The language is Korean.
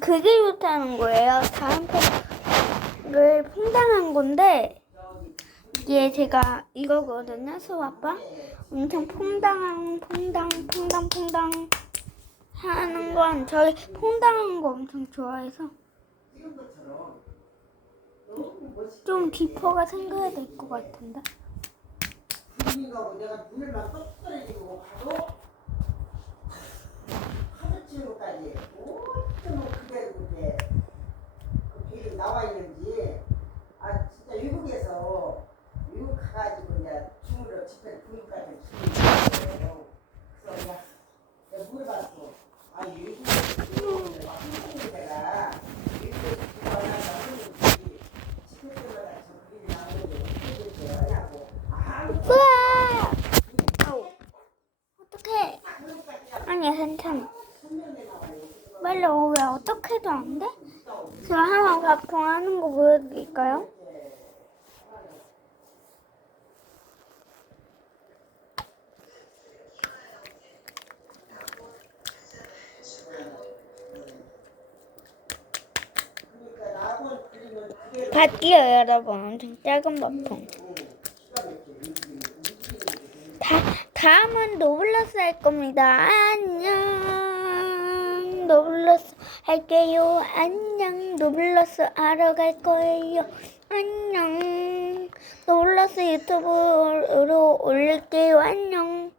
그게 못하는 거예요. 다음 편을 퐁당한 건데 이게 제가 이거거든요. 수아빠 엄청 퐁당한 퐁당 퐁당 퐁당 하는 건 저희 퐁당한 거 엄청 좋아해서 좀 기포가 생겨야 될 것 같은데. 분인가고 내가 눈을만 똑떨어지고 가도 하루 치료까지 어쩌면 그대로 그게 그 계획이 나와 있는지 아 진짜 외국에서 외국 가가지고 이제 중으로 집회 분까지 주는 그래서 내가 내가 물어봤어 아 집회 때마다 저 그게 나오는데 어떻게 아. 아니야, 괜찮아. 빨리 어, 왜 어떻게 해도 안 돼? 제가 한번 가끔 하는 거 보여드릴까요? 봤디요 여러분. 작은 다, 다음은 노블러스 할 겁니다. 안녕 노블러스 할게요. 안녕. 노블러스 하러 갈 거예요. 안녕. 노블러스 유튜브로 올릴게요. 안녕